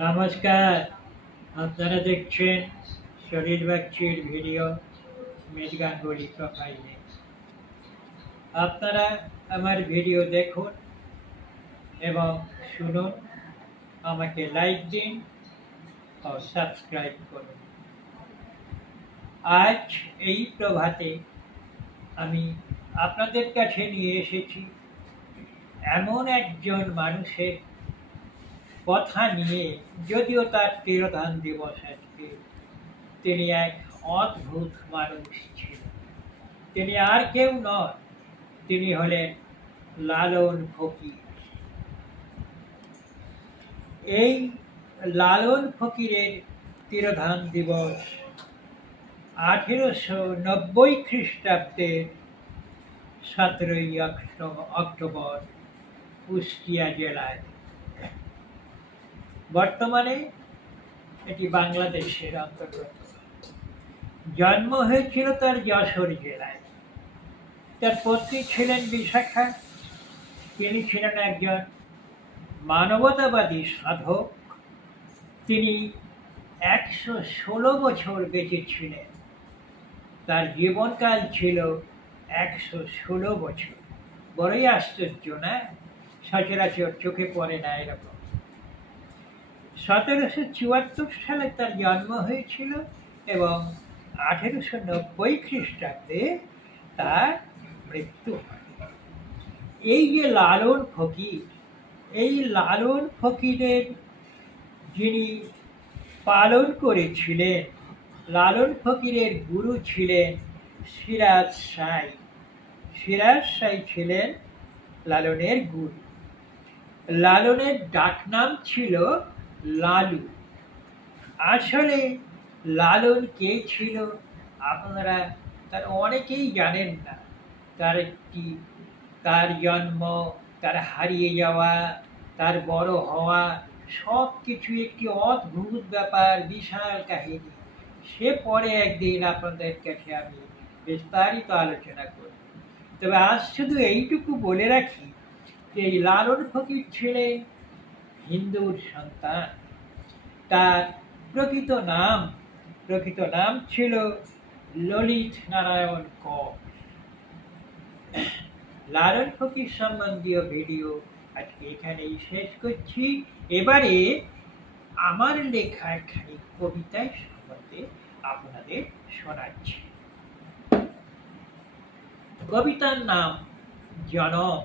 নমস্কার। আপনারা দেখছেন শরীর বাগচির ভিডিও মিট গাঙ্গুলি প্রোফাইলে। আপনারা আমার ভিডিও দেখুন এবং শুনুন, আমাকে লাইক দিন ও সাবস্ক্রাইব করুন। আজ এই প্রভাতে আমি আপনাদের কাছে নিয়ে এসেছি এমন একজন মানুষের কথা নিয়ে, যদিও তার তিরোধান দিবস আজকে। তিনি এক অদ্ভুত মানুষ ছিলেন। তিনি আর কেউ নন, তিনি হলেন লালন ফকির। এই লালন ফকিরের তিরোধান দিবস 1890 খ্রিস্টাব্দের 17ই অক্টোবর কুষ্টিয়া জেলায়। বর্তমানে এটি বাংলাদেশের অন্তর্গত। জন্ম হয়েছিল তার যশোর জেলায়। তার পত্নী ছিলেন বিশাখা। তিনি ছিলেন একজন মানবতাবাদী সাধক। তিনি 116 বছর বেঁচে ছিলেন। তার জীবনকাল ছিল 116 বছর। বড়ই আশ্চর্য না? সচরাচর চোখে পড়ে না এরকম। 1774 সালে তার জন্ম হয়েছিল এবং 1890 খ্রিস্টাব্দে তার মৃত্যু হয়। এই যে লালন ফকির, এই লালন ফকিরের যিনি পালন করেছিলেন, লালন ফকিরের গুরু ছিলেন সিরাজ সাঁই। সিরাজ সাঁই ছিলেন লালনের গুরু। লালনের ডাকনাম ছিল লালু। আসলে লালন কে ছিল আপনারা তার অনেকেই জানেন না। তার জন্ম, তার হারিয়ে যাওয়া, তার বড় হওয়া, সব কিছু একটি অদ্ভুত ব্যাপার, বিশাল কাহিনী। সে পরে একদিন আপনাদের কাছে আমি বিস্তারিত আলোচনা করব। তবে আজ শুধু এইটুকু বলে রাখি যে এই লালন ফকির ছিলেন হিন্দুর সন্তান। তার প্রকৃত নাম ছিল ললিত নারায়ণ কর। লালন ফকির সম্বন্ধীয় ভিডিও আজকে এখানেই শেষ করছি। এবারে আমার লেখা একখানি কবিতায় সম্বন্ধে আপনাদের শোনাচ্ছি। কবিতার নাম জনম।